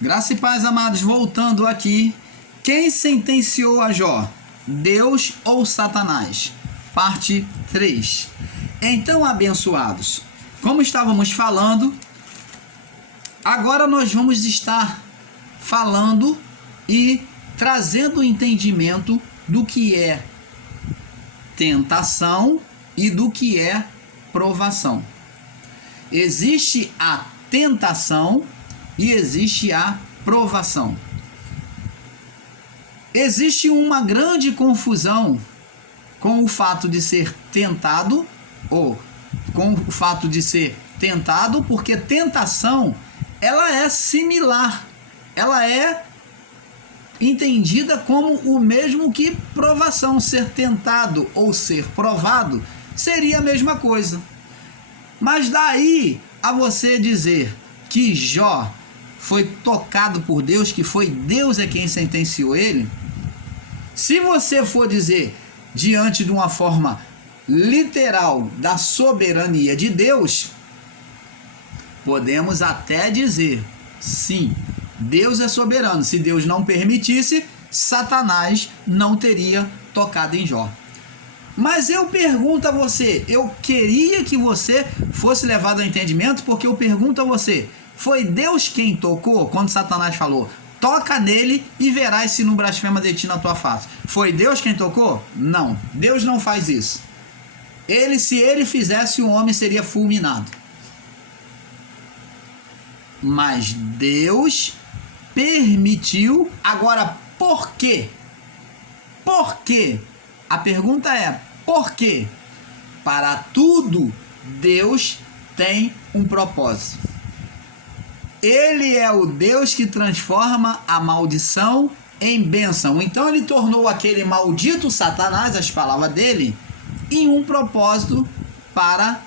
Graça e paz, amados, voltando aqui. Quem sentenciou a Jó? Deus ou Satanás? Parte 3. Então, abençoados, como estávamos falando, agora nós vamos estar falando e trazendo o entendimento do que é tentação e do que é provação. Existe a tentação e existe a provação. Existe uma grande confusão com o fato de ser tentado ou com o fato de ser tentado, porque tentação ela é similar, ela é entendida como o mesmo que provação. Ser tentado ou ser provado seria a mesma coisa. Mas daí a você dizer que Jó foi tocado por Deus, que foi Deus é quem sentenciou ele, se você for dizer diante de uma forma literal da soberania de Deus, podemos até dizer, sim, Deus é soberano. Se Deus não permitisse, Satanás não teria tocado em Jó. Mas eu pergunto a você, eu queria que você fosse levado ao entendimento, porque eu pergunto a você, foi Deus quem tocou quando Satanás falou, toca nele e verás se não blasfema de ti na tua face? Foi Deus quem tocou? Não, Deus não faz isso. Se ele fizesse, o homem seria fulminado. Mas Deus permitiu. Agora, por quê? Por quê? A pergunta é, por quê? Para tudo, Deus tem um propósito. Ele é o Deus que transforma a maldição em bênção. Então ele tornou aquele maldito Satanás, as palavras dele, em um propósito para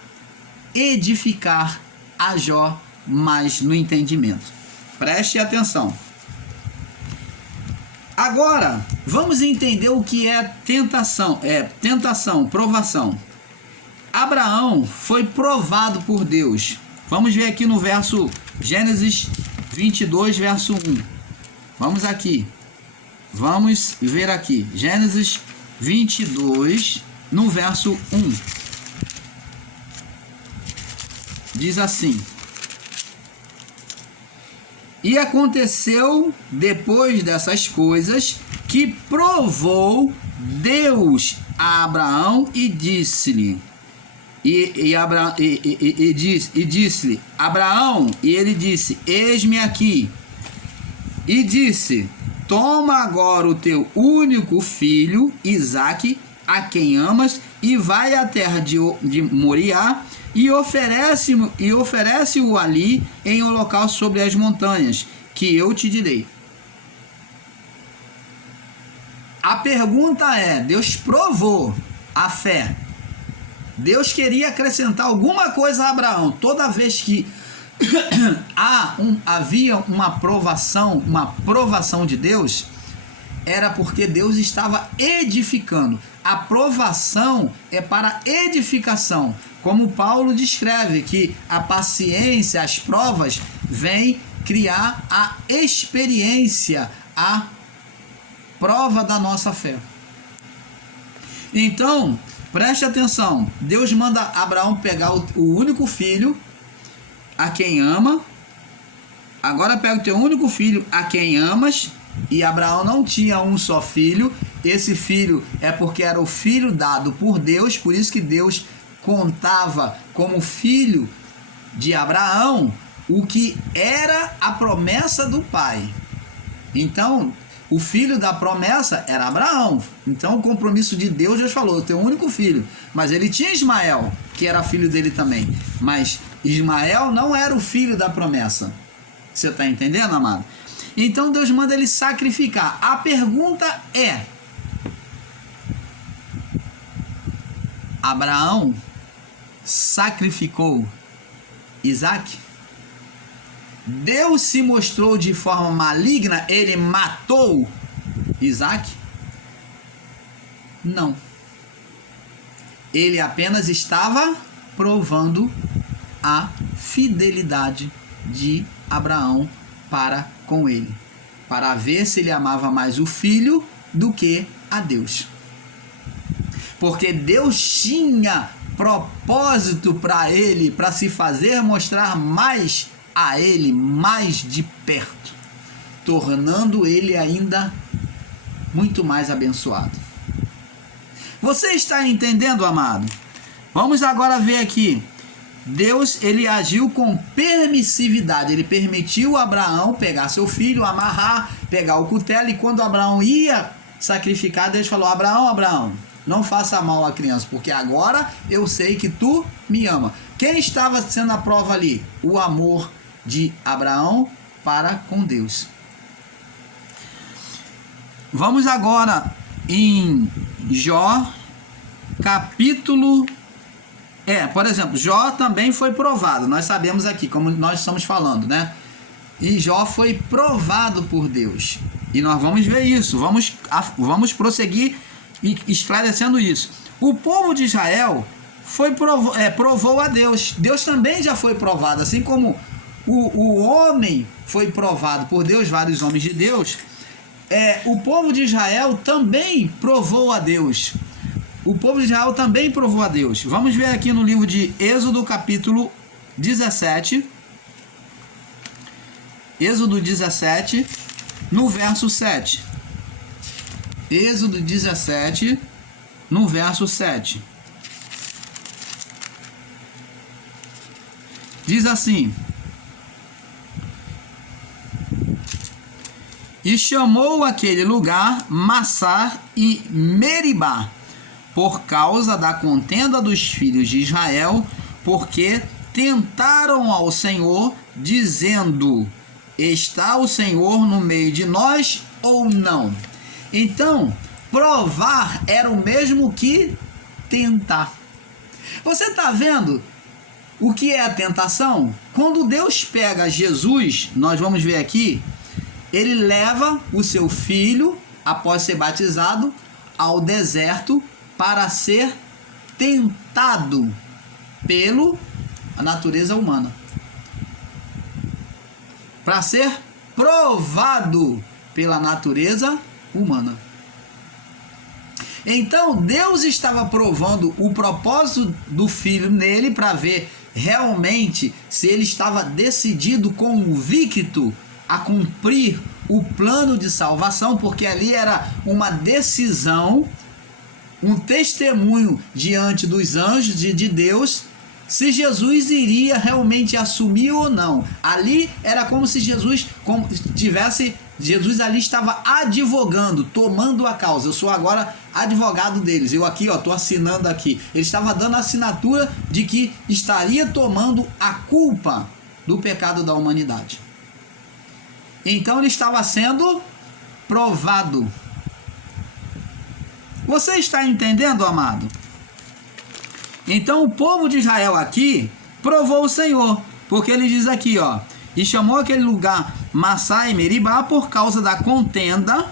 edificar a Jó mais no entendimento. Preste atenção. Agora, vamos entender o que é tentação, provação. Abraão foi provado por Deus. Vamos ver aqui no verso Gênesis 22, verso 1. Vamos aqui. Vamos ver aqui. Gênesis 22, no verso 1. Diz assim: E aconteceu depois dessas coisas que provou Deus a Abraão e disse-lhe, disse-lhe, Abraão, e ele disse, eis-me aqui. E disse, toma agora o teu único filho, Isaque, a quem amas, e vai à terra de Moriá, e oferece-o ali em holocausto sobre as montanhas, que eu te direi. A pergunta é, Deus provou a fé. Deus queria acrescentar alguma coisa a Abraão. Toda vez que havia uma provação de Deus, era porque Deus estava edificando. A provação é para edificação. Como Paulo descreve que a paciência, as provas, vêm criar a experiência, a prova da nossa fé. Então, preste atenção, Deus manda Abraão pegar o único filho, a quem ama. Agora pega o teu único filho, a quem amas. E Abraão não tinha um só filho. Esse filho é porque era o filho dado por Deus, por isso que Deus contava como filho de Abraão o que era a promessa do pai. Então, o filho da promessa era Abraão. Então, o compromisso de Deus, Deus falou, o teu único filho. Mas ele tinha Ismael, que era filho dele também. Mas Ismael não era o filho da promessa. Você está entendendo, amado? Então, Deus manda ele sacrificar. A pergunta é, Abraão sacrificou Isaque? Deus se mostrou de forma maligna? Ele matou Isaque? Não. Ele apenas estava provando a fidelidade de Abraão para com ele, para ver se ele amava mais o filho do que a Deus. Porque Deus tinha propósito para ele, para se fazer mostrar mais a ele, mais de perto, tornando ele ainda muito mais abençoado. Você está entendendo, amado? Vamos agora ver aqui. Deus, ele agiu com permissividade. Ele permitiu Abraão pegar seu filho, amarrar, pegar o cutelo, e quando Abraão ia sacrificar, Deus falou: Abraão, não faça mal à criança, porque agora eu sei que tu me ama. Quem estava sendo a prova ali? O amor de Abraão para com Deus. Vamos agora em Jó, capítulo... por exemplo, Jó também foi provado. Nós sabemos aqui, como nós estamos falando, né? E Jó foi provado por Deus. E nós vamos ver isso. Vamos prosseguir esclarecendo isso. O povo de Israel provou a Deus. Deus também já foi provado. Assim como o homem foi provado por Deus, vários homens de Deus, o povo de Israel também provou a Deus. O povo de Israel também provou a Deus. Vamos ver aqui no livro de Êxodo, capítulo 17. Êxodo 17, no verso 7. Êxodo 17, no verso 7. Diz assim: e chamou aquele lugar Massá e Meribá, por causa da contenda dos filhos de Israel, porque tentaram ao Senhor, dizendo: está o Senhor no meio de nós ou não? Então, provar era o mesmo que tentar. Você está vendo o que é a tentação? Quando Deus pega Jesus, nós vamos ver aqui, ele leva o seu filho, após ser batizado, ao deserto para ser tentado pela natureza humana, para ser provado pela natureza humana. Então Deus estava provando o propósito do filho nele, para ver realmente se ele estava decidido, convicto a cumprir o plano de salvação, porque ali era uma decisão, um testemunho diante dos anjos de Deus, se Jesus iria realmente assumir ou não. Ali era como se Jesus ali estava advogando, tomando a causa. Eu sou agora advogado deles. Eu aqui, estou assinando aqui. Ele estava dando a assinatura de que estaria tomando a culpa do pecado da humanidade. Então ele estava sendo provado. Você está entendendo, amado? Então o povo de Israel aqui provou o Senhor, porque ele diz aqui, e chamou aquele lugar Massá e Meribá por causa da contenda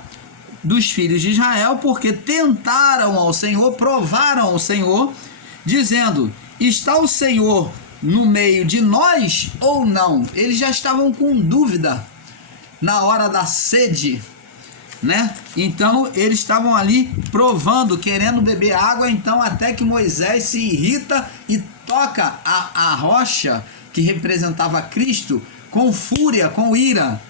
dos filhos de Israel, porque tentaram ao Senhor, provaram ao Senhor, dizendo: está o Senhor no meio de nós ou não? Eles já estavam com dúvida na hora da sede, né? Então eles estavam ali provando, querendo beber água. Então até que Moisés se irrita e toca a rocha que representava Cristo com fúria, com ira.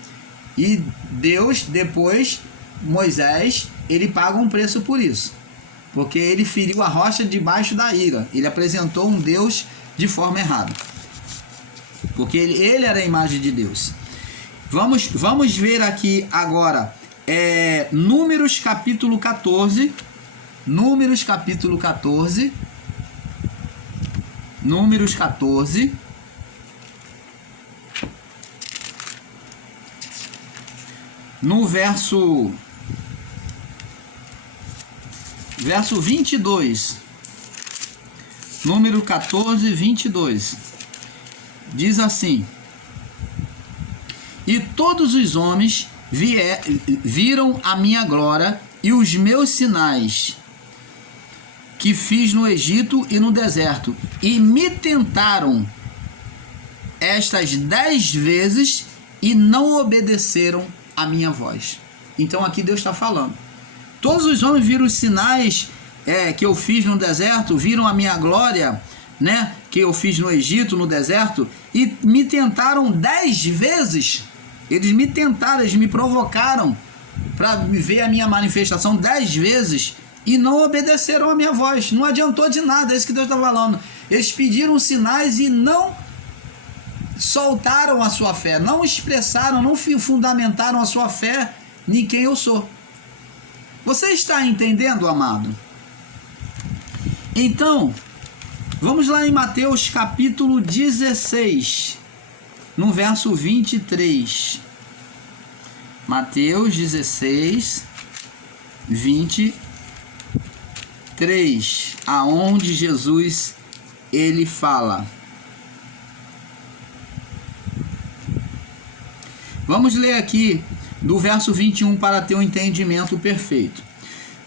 E Deus, depois, Moisés, ele paga um preço por isso, porque ele feriu a rocha debaixo da ira. Ele apresentou um Deus de forma errada, porque ele era a imagem de Deus. Vamos ver aqui agora Números capítulo 14. Números capítulo 14. Números 14. No verso 22. Número 14, 22. Diz assim: e todos os homens viram a minha glória e os meus sinais que fiz no Egito e no deserto, e me tentaram estas 10 vezes e não obedeceram a minha voz. Então aqui Deus está falando. Todos os homens viram os sinais que eu fiz no deserto, viram a minha glória, né, que eu fiz no Egito, no deserto, e me tentaram 10 vezes. Eles me tentaram, eles me provocaram para ver a minha manifestação 10 vezes e não obedeceram a minha voz. Não adiantou de nada, é isso que Deus está falando. Eles pediram sinais e não soltaram a sua fé, não expressaram, não fundamentaram a sua fé em quem eu sou. Você está entendendo, amado? Então, vamos lá em Mateus capítulo 16, no verso 23. Mateus 16, 23, aonde Jesus ele fala. Vamos ler aqui do verso 21 para ter um entendimento perfeito.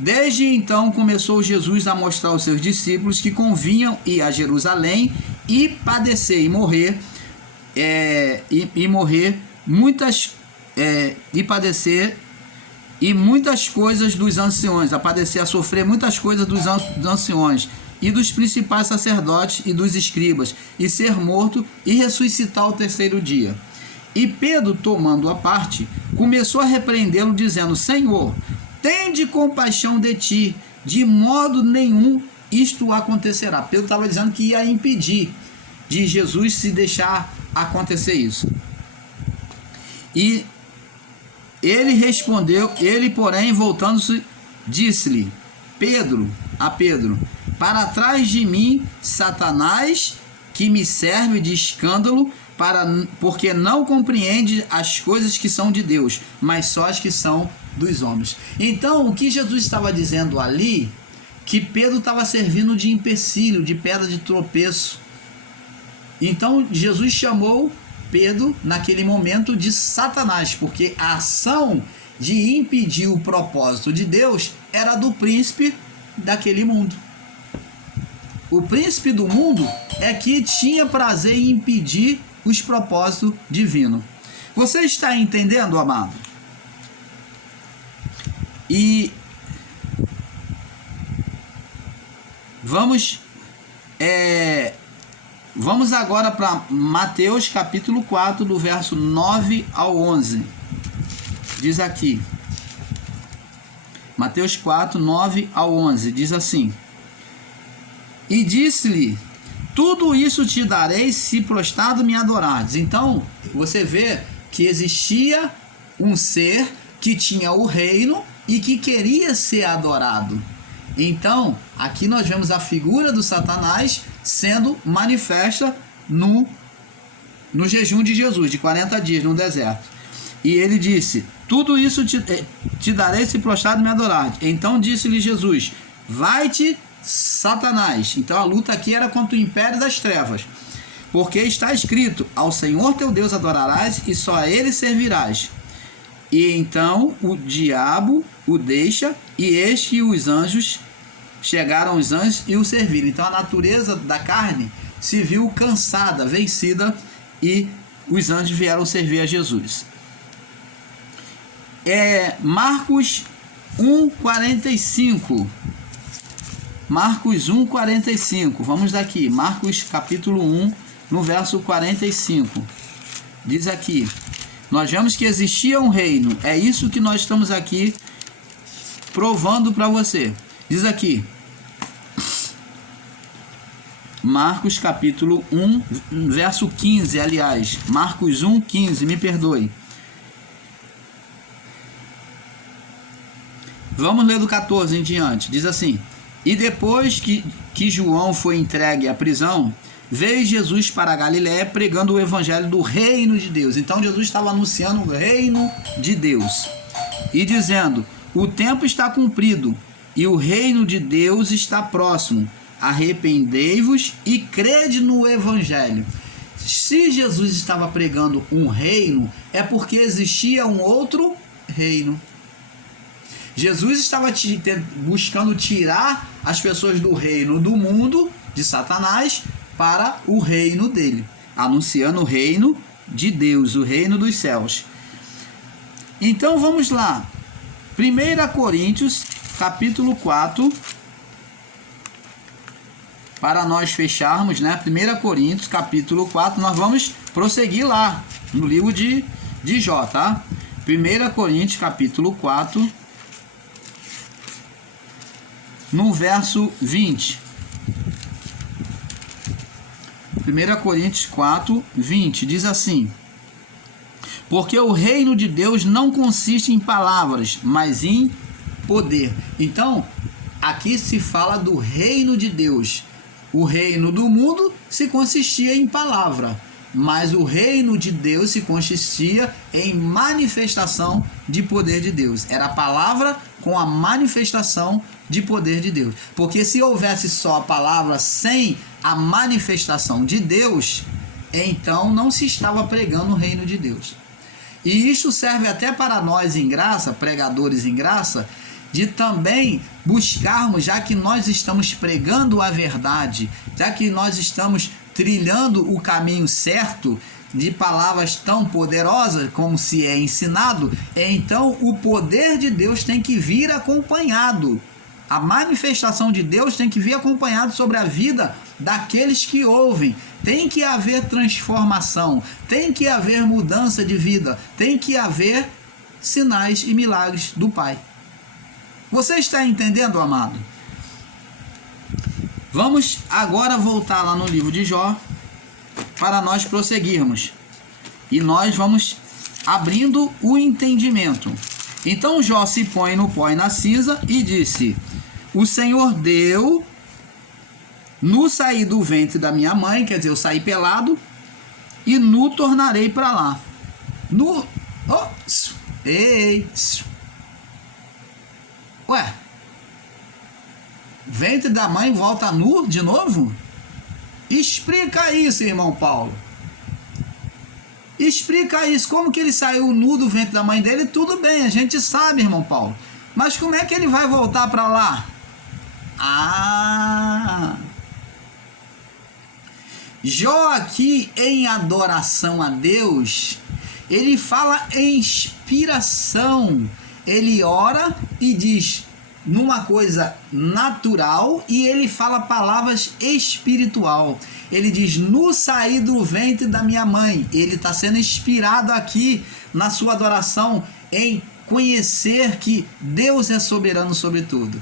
Desde então começou Jesus a mostrar aos seus discípulos que convinham ir a Jerusalém e padecer e morrer, muitas coisas dos anciões, a padecer, a sofrer muitas coisas dos anciões e dos principais sacerdotes e dos escribas, e ser morto e ressuscitar ao terceiro dia. E Pedro, tomando a parte, começou a repreendê-lo, dizendo: Senhor, tende compaixão de ti, de modo nenhum isto acontecerá. Pedro estava dizendo que ia impedir de Jesus se deixar acontecer isso. E ele respondeu, ele porém, voltando-se, disse-lhe, a Pedro, para trás de mim, Satanás, que me serve de escândalo, porque não compreende as coisas que são de Deus, mas só as que são dos homens. Então, o que Jesus estava dizendo ali, que Pedro estava servindo de empecilho, de pedra de tropeço. Então, Jesus chamou Pedro, naquele momento, de Satanás, porque a ação de impedir o propósito de Deus era do príncipe daquele mundo. O príncipe do mundo é que tinha prazer em impedir os propósitos divinos. Você está entendendo, amado? E vamos agora para Mateus capítulo 4, do verso 9 ao 11. Diz aqui, Mateus 4, 9 ao 11, diz assim: E disse-lhe, tudo isso te darei se prostrado me adorares. Então, você vê que existia um ser que tinha o reino e que queria ser adorado. Então, aqui nós vemos a figura do Satanás sendo manifesta no jejum de Jesus, de 40 dias no deserto. E ele disse, tudo isso te darei se prostrado me adorares. Então disse-lhe Jesus, vai-te, Satanás. Então a luta aqui era contra o império das trevas, porque está escrito, ao Senhor teu Deus adorarás e só a ele servirás. E então o diabo o deixa, e eis que os anjos chegaram, os anjos e o serviram. Então a natureza da carne se viu cansada, vencida, e os anjos vieram servir a Jesus. Marcos 1:45. Marcos 1:45. Vamos daqui. Marcos capítulo 1, no verso 45. Diz aqui: nós vemos que existia um reino. É isso que nós estamos aqui provando para você. Diz aqui, Marcos capítulo 1, verso 15, aliás. Marcos 1:15, me perdoe. Vamos ler do 14 em diante. Diz assim: e depois que João foi entregue à prisão, veio Jesus para a Galiléia pregando o evangelho do reino de Deus. Então Jesus estava anunciando o reino de Deus e dizendo, o tempo está cumprido e o reino de Deus está próximo. Arrependei-vos e crede no evangelho. Se Jesus estava pregando um reino, é porque existia um outro reino. Jesus estava buscando tirar as pessoas do reino do mundo, de Satanás, para o reino dele, anunciando o reino de Deus, o reino dos céus. Então vamos lá. 1 Coríntios, capítulo 4, para nós fecharmos, né? 1 Coríntios, capítulo 4, nós vamos prosseguir lá, no livro de Jó, tá? 1 Coríntios, capítulo 4, no verso 20. 1 Coríntios 4, 20, diz assim: porque o reino de Deus não consiste em palavras, mas em poder. Então, aqui se fala do reino de Deus. O reino do mundo se consistia em palavra, mas o reino de Deus se consistia em manifestação de poder de Deus. Era a palavra com a manifestação de poder de Deus. Porque se houvesse só a palavra sem a manifestação de Deus, então não se estava pregando o reino de Deus. E isso serve até para nós em graça, pregadores em graça, de também buscarmos, já que nós estamos pregando a verdade, já que nós estamos trilhando o caminho certo, de palavras tão poderosas como se é ensinado, então o poder de Deus tem que vir acompanhado. A manifestação de Deus tem que vir acompanhado sobre a vida daqueles que ouvem. Tem que haver transformação, tem que haver mudança de vida, tem que haver sinais e milagres do Pai. Você está entendendo, amado? Vamos agora voltar lá no livro de Jó para nós prosseguirmos. E nós vamos abrindo o entendimento. Então Jó se põe no pó e na cinza e disse: o Senhor deu, nu saí do ventre da minha mãe, quer dizer, eu saí pelado, e nu tornarei para lá. Nu, ué, ventre da mãe volta nu de novo? Explica isso, irmão Paulo. Explica isso, como que ele saiu nu do ventre da mãe dele? Tudo bem, a gente sabe, irmão Paulo. Mas como é que ele vai voltar para lá? Jó aqui em adoração a Deus, ele fala em inspiração. Ele ora e diz numa coisa natural e ele fala palavras espiritual. Ele diz: nu saí do ventre da minha mãe. Ele está sendo inspirado aqui na sua adoração em conhecer que Deus é soberano sobre tudo.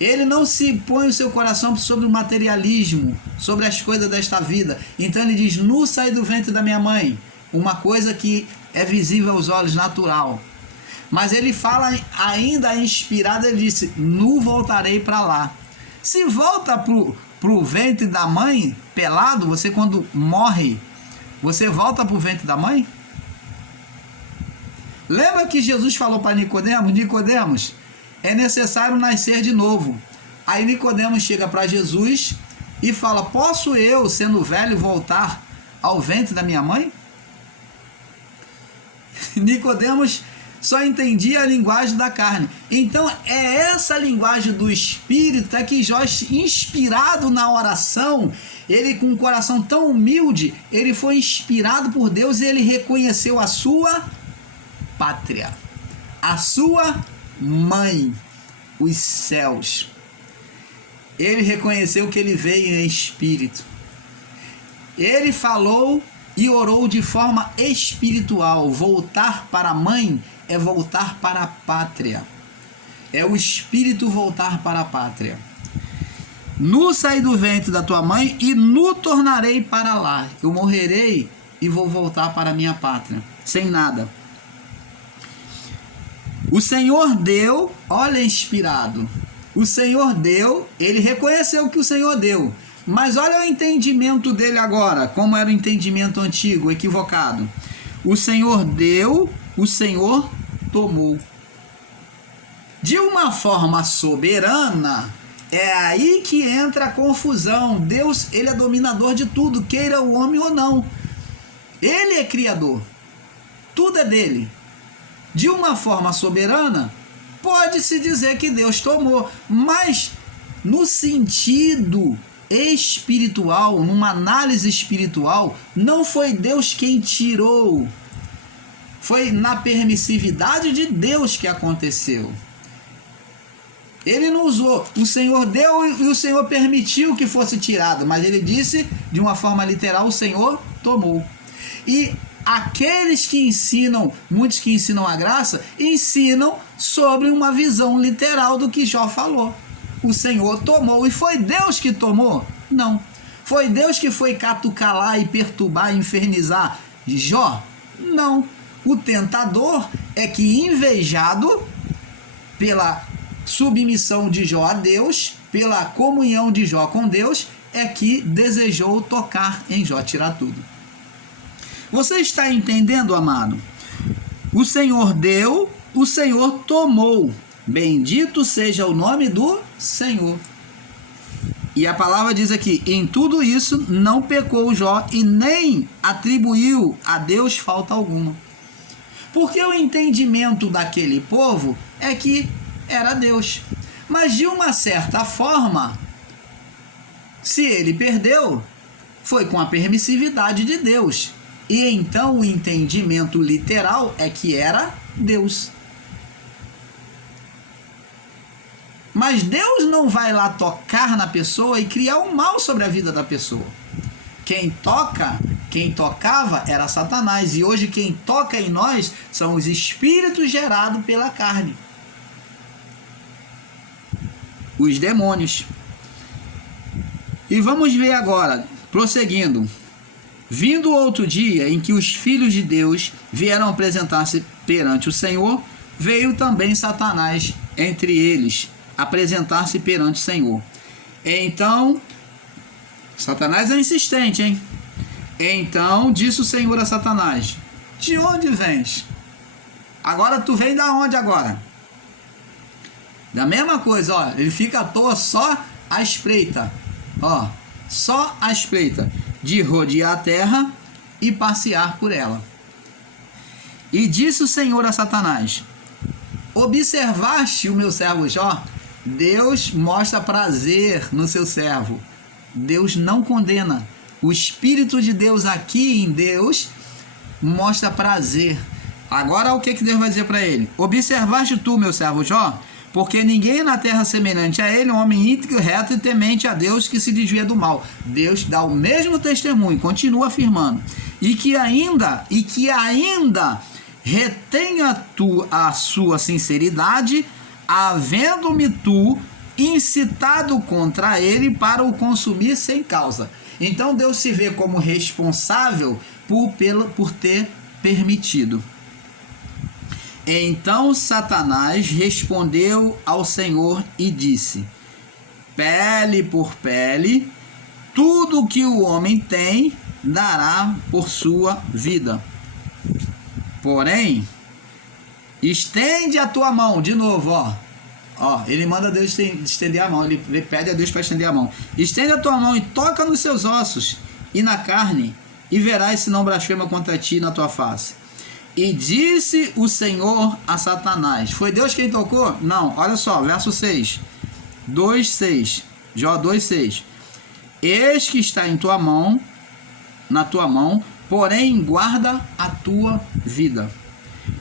Ele não se põe o seu coração sobre o materialismo, sobre as coisas desta vida. Então ele diz: nu saí do ventre da minha mãe. Uma coisa que é visível aos olhos, natural. Mas ele fala ainda inspirado, ele disse: nu voltarei para lá. Se volta para o ventre da mãe, pelado, você quando morre, você volta para o ventre da mãe? Lembra que Jesus falou para Nicodemos: Nicodemos, é necessário nascer de novo. Aí Nicodemos chega para Jesus e fala: posso eu, sendo velho, voltar ao ventre da minha mãe? Nicodemos só entendia a linguagem da carne. Então é essa linguagem do Espírito que Jó, inspirado na oração, ele com um coração tão humilde, ele foi inspirado por Deus e ele reconheceu a sua pátria, a sua mãe, os céus. Ele reconheceu que ele veio em espírito. Ele falou e orou de forma espiritual. Voltar para a mãe é voltar para a pátria. É o espírito voltar para a pátria. Nu saí do ventre da tua mãe e nu tornarei para lá. Eu morrerei e vou voltar para a minha pátria, sem nada. O Senhor deu, olha, inspirado. O Senhor deu, ele reconheceu que o Senhor deu. Mas olha o entendimento dele agora, como era o entendimento antigo, equivocado. O Senhor deu, o Senhor tomou. De uma forma soberana, é aí que entra a confusão. Deus, ele é dominador de tudo, queira o homem ou não. Ele é criador. Tudo é dele. De uma forma soberana, pode-se dizer que Deus tomou, mas no sentido espiritual, numa análise espiritual, não foi Deus quem tirou. Foi na permissividade de Deus que aconteceu. Ele não usou. O Senhor deu e o Senhor permitiu que fosse tirado. Mas ele disse, de uma forma literal, o Senhor tomou. E aqueles que ensinam, muitos que ensinam a graça, ensinam sobre uma visão literal do que Jó falou. O Senhor tomou. E foi Deus que tomou? Não. Foi Deus que foi catucar lá e perturbar, infernizar Jó? Não. O tentador é que, invejado pela submissão de Jó a Deus, pela comunhão de Jó com Deus, é que desejou tocar em Jó, tirar tudo. Você está entendendo, amado? O Senhor deu, o Senhor tomou. Bendito seja o nome do Senhor. E a palavra diz aqui, em tudo isso não pecou Jó e nem atribuiu a Deus falta alguma. Porque o entendimento daquele povo é que era Deus. Mas de uma certa forma, se ele perdeu, foi com a permissividade de Deus. E então o entendimento literal é que era Deus. Mas Deus não vai lá tocar na pessoa e criar um mal sobre a vida da pessoa. Quem tocava era Satanás. E hoje quem toca em nós são os espíritos gerados pela carne. Os demônios. E vamos ver agora, prosseguindo. Vindo outro dia em que os filhos de Deus vieram apresentar-se perante o Senhor, veio também Satanás entre eles, apresentar-se perante o Senhor. Então, Satanás é insistente, hein? Então disse o Senhor a Satanás: de onde vens? Agora tu vem da onde agora? Da mesma coisa, ó, ele fica à toa só à espreita, ó, só à espreita, de rodear a terra e passear por ela. E disse o Senhor a Satanás: observaste o meu servo Jó? Deus mostra prazer no seu servo. Deus não condena. O Espírito de Deus aqui em Deus mostra prazer. Agora o que Deus vai dizer para ele? Observaste tu, meu servo Jó? Porque ninguém na terra semelhante a ele, um homem íntegro, reto e temente a Deus, que se desvia do mal. Deus dá o mesmo testemunho, continua afirmando. E que ainda retenha tu a sua sinceridade, havendo-me tu incitado contra ele para o consumir sem causa. Então Deus se vê como responsável por ter permitido. Então Satanás respondeu ao Senhor e disse: pele por pele, tudo que o homem tem dará por sua vida. Porém, estende a tua mão, de novo, ó, ele manda Deus estender a mão, ele pede a Deus para estender a mão. Estende a tua mão e toca nos seus ossos e na carne, e verás se não blasfema contra ti na tua face. E disse o Senhor a Satanás. Foi Deus quem tocou? Não, olha só, verso 6. 2:6. Jó 2:6. Eis que está em tua mão, na tua mão, porém guarda a tua vida.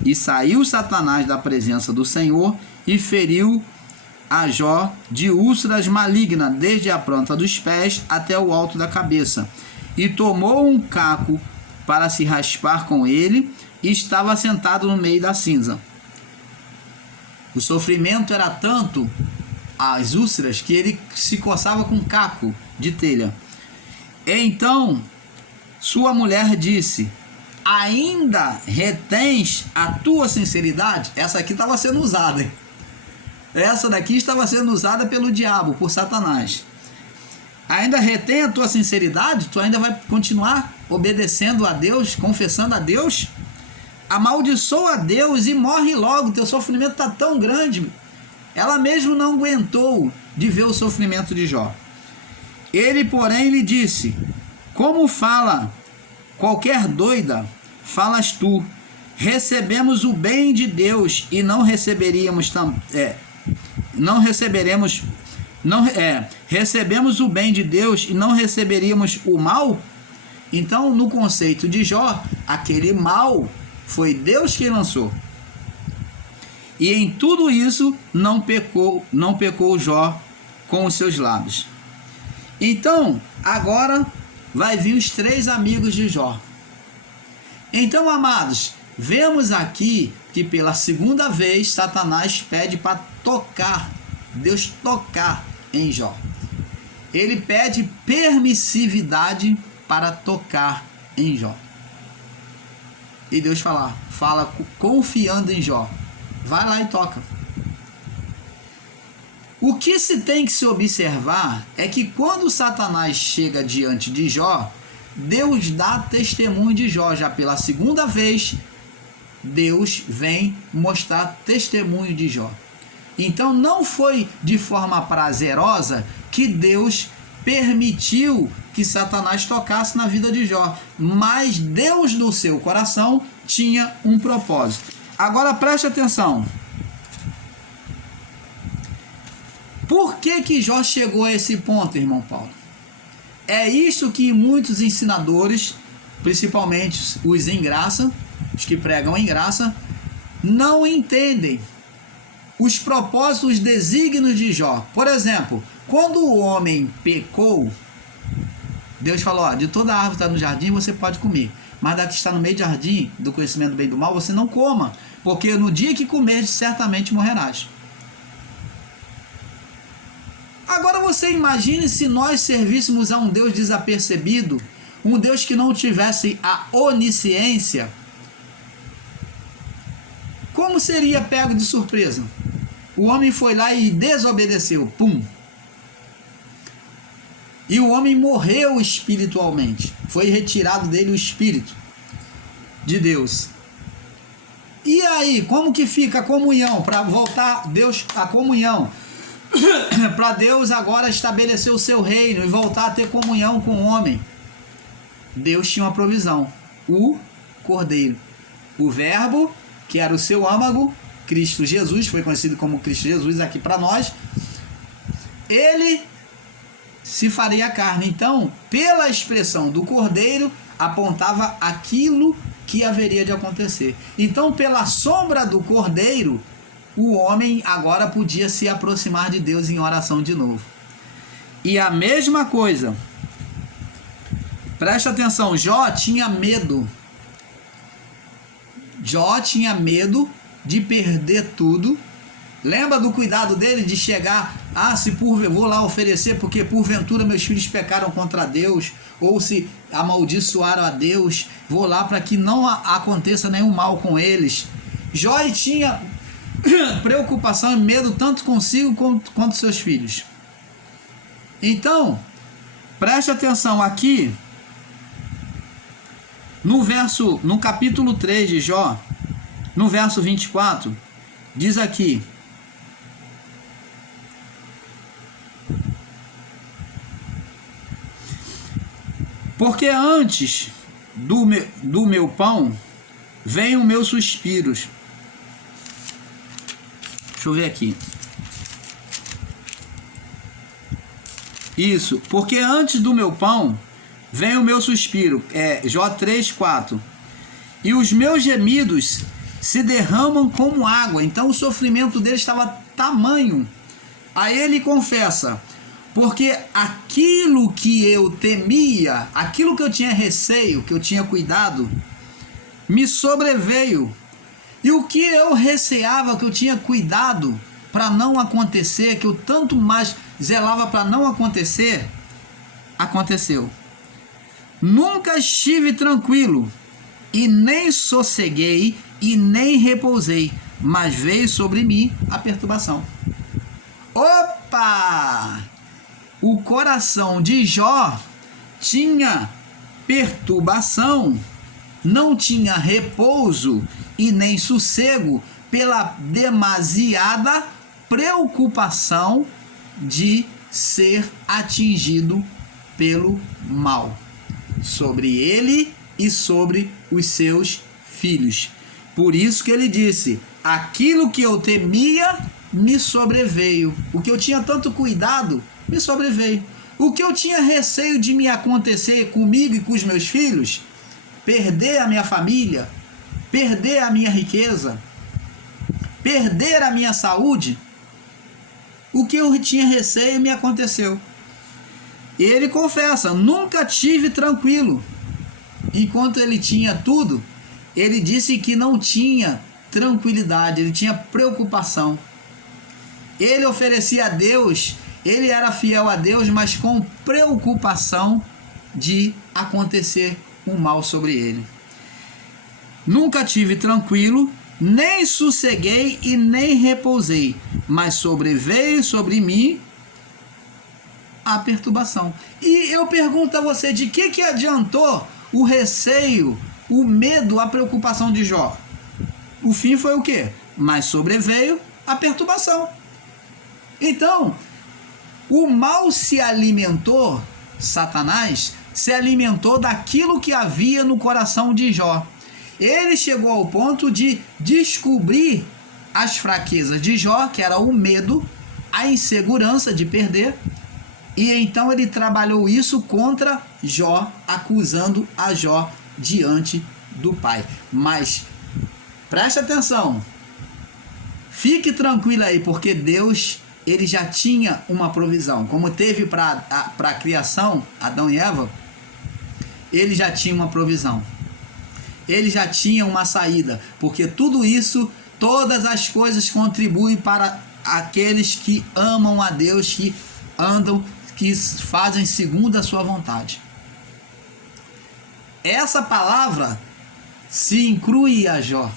E saiu Satanás da presença do Senhor e feriu a Jó de úlceras malignas, desde a planta dos pés até o alto da cabeça. E tomou um caco para se raspar com ele, e estava sentado no meio da cinza. O sofrimento era tanto, as úlceras, que ele se coçava com um caco de telha. Então sua mulher disse: ainda retens a tua sinceridade? Essa aqui estava sendo usada, hein? Essa daqui estava sendo usada pelo diabo, por Satanás. Ainda retém a tua sinceridade? Tu ainda vai continuar obedecendo a Deus, confessando a Deus? Amaldiçoa a Deus e morre logo, teu sofrimento está tão grande. Ela mesmo não aguentou de ver o sofrimento de Jó. Ele, porém, lhe disse: como fala qualquer doida, falas tu. Recebemos o bem de Deus e não receberemos recebemos o bem de Deus e não receberíamos o mal? Então, no conceito de Jó, aquele mal foi Deus que lançou. E em tudo isso não pecou Jó com os seus lábios. Então, agora vai vir os 3 amigos de Jó. Então, amados, vemos aqui que pela segunda vez Satanás pede para Deus tocar em Jó. Ele pede permissividade para tocar em Jó. E Deus fala confiando em Jó. Vai lá e toca. O que se tem que se observar é que quando Satanás chega diante de Jó, Deus dá testemunho de Jó. Já pela segunda vez, Deus vem mostrar testemunho de Jó. Então não foi de forma prazerosa que Deus permitiu que Satanás tocasse na vida de Jó, mas Deus no seu coração tinha um propósito. Agora preste atenção. Por que Jó chegou a esse ponto, irmão Paulo? É isso que muitos ensinadores, principalmente os em graça, os que pregam em graça, não entendem os propósitos, os desígnios de Jó. Por exemplo, quando o homem pecou, Deus falou, de toda árvore que está no jardim você pode comer, mas da que está no meio do jardim, do conhecimento do bem e do mal, você não coma, porque no dia que comer, certamente morrerás. Agora você imagine se nós servíssemos a um Deus desapercebido, um Deus que não tivesse a onisciência, como seria pego de surpresa? O homem foi lá e desobedeceu, pum! E o homem morreu espiritualmente, foi retirado dele o espírito de Deus. E aí, como que fica a comunhão? Para voltar Deus a comunhão, para Deus agora estabelecer o seu reino e voltar a ter comunhão com o homem, Deus tinha uma provisão: o Cordeiro, o Verbo, que era o seu âmago, Cristo Jesus, foi conhecido como Cristo Jesus aqui para nós, ele se faria carne. Então, pela expressão do Cordeiro, apontava aquilo que haveria de acontecer. Então, pela sombra do Cordeiro, o homem agora podia se aproximar de Deus em oração de novo. E a mesma coisa, presta atenção, Jó tinha medo. Jó tinha medo de perder tudo. Lembra do cuidado dele de chegar, vou lá oferecer porque porventura meus filhos pecaram contra Deus, ou se amaldiçoaram a Deus, vou lá para que não aconteça nenhum mal com eles. Jó tinha preocupação e medo tanto consigo quanto seus filhos. Então, preste atenção aqui, no capítulo 3 de Jó, no verso 24, diz aqui: porque antes do meu pão vem os meus suspiros. Deixa eu ver aqui. Isso, porque antes do meu pão vem o meu suspiro. Jó 3:4. E os meus gemidos se derramam como água. Então o sofrimento dele estava tamanho. Aí ele confessa: porque aquilo que eu temia, aquilo que eu tinha receio, que eu tinha cuidado, me sobreveio. E o que eu receava, que eu tinha cuidado para não acontecer, que eu tanto mais zelava para não acontecer, aconteceu. Nunca estive tranquilo, e nem sosseguei, e nem repousei, mas veio sobre mim a perturbação. Opa! O coração de Jó tinha perturbação, não tinha repouso e nem sossego pela demasiada preocupação de ser atingido pelo mal sobre ele e sobre os seus filhos. Por isso que ele disse: aquilo que eu temia me sobreveio. O que eu tinha tanto cuidado, me sobreveio. O que eu tinha receio de me acontecer comigo e com os meus filhos, perder a minha família, perder a minha riqueza, perder a minha saúde, o que eu tinha receio me aconteceu. Ele confessa, nunca tive tranquilo. Enquanto ele tinha tudo, ele disse que não tinha tranquilidade, ele tinha preocupação. Ele oferecia a Deus, ele era fiel a Deus, mas com preocupação de acontecer um mal sobre ele. Nunca tive tranquilo, nem sosseguei e nem repousei, mas sobreveio sobre mim a perturbação. E eu pergunto a você, de que adiantou o receio, o medo, a preocupação de Jó? O fim foi o quê? Mas sobreveio a perturbação. Então, o mal se alimentou, Satanás se alimentou daquilo que havia no coração de Jó. Ele chegou ao ponto de descobrir as fraquezas de Jó, que era o medo, a insegurança de perder, e então ele trabalhou isso contra Jó, acusando a Jó diante do pai. Mas preste atenção, fique tranquilo aí, porque Deus, ele já tinha uma provisão. Como teve para a criação, Adão e Eva, ele já tinha uma provisão. Ele já tinha uma saída, porque tudo isso, todas as coisas contribuem para aqueles que amam a Deus, que andam, que fazem segundo a sua vontade. Essa palavra se inclui a Jó.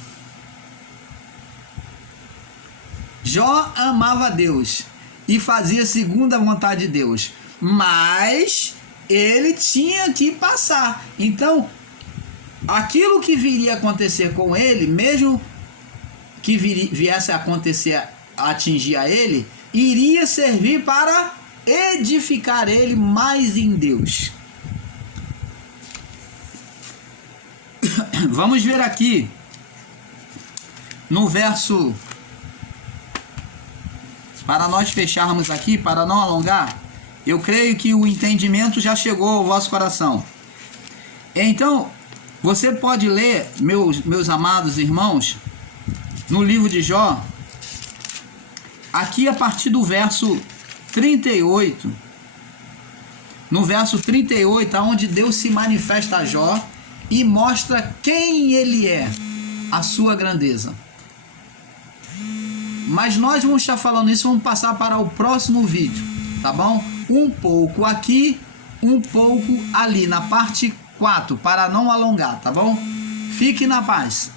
Jó amava a Deus e fazia segundo a vontade de Deus, mas ele tinha que passar. Então, aquilo que viria a acontecer com ele, mesmo que viesse a acontecer, a atingir a ele, iria servir para edificar ele mais em Deus. Vamos ver aqui no verso, para nós fecharmos aqui, para não alongar. Eu creio que o entendimento já chegou ao vosso coração. Então, você pode ler, meus amados irmãos, no livro de Jó, aqui a partir do verso 38. No verso 38, onde Deus se manifesta a Jó e mostra quem ele é, a sua grandeza. Mas nós vamos estar falando isso, vamos passar para o próximo vídeo, tá bom? Um pouco aqui, um pouco ali, na parte 4, para não alongar, tá bom? Fique na paz.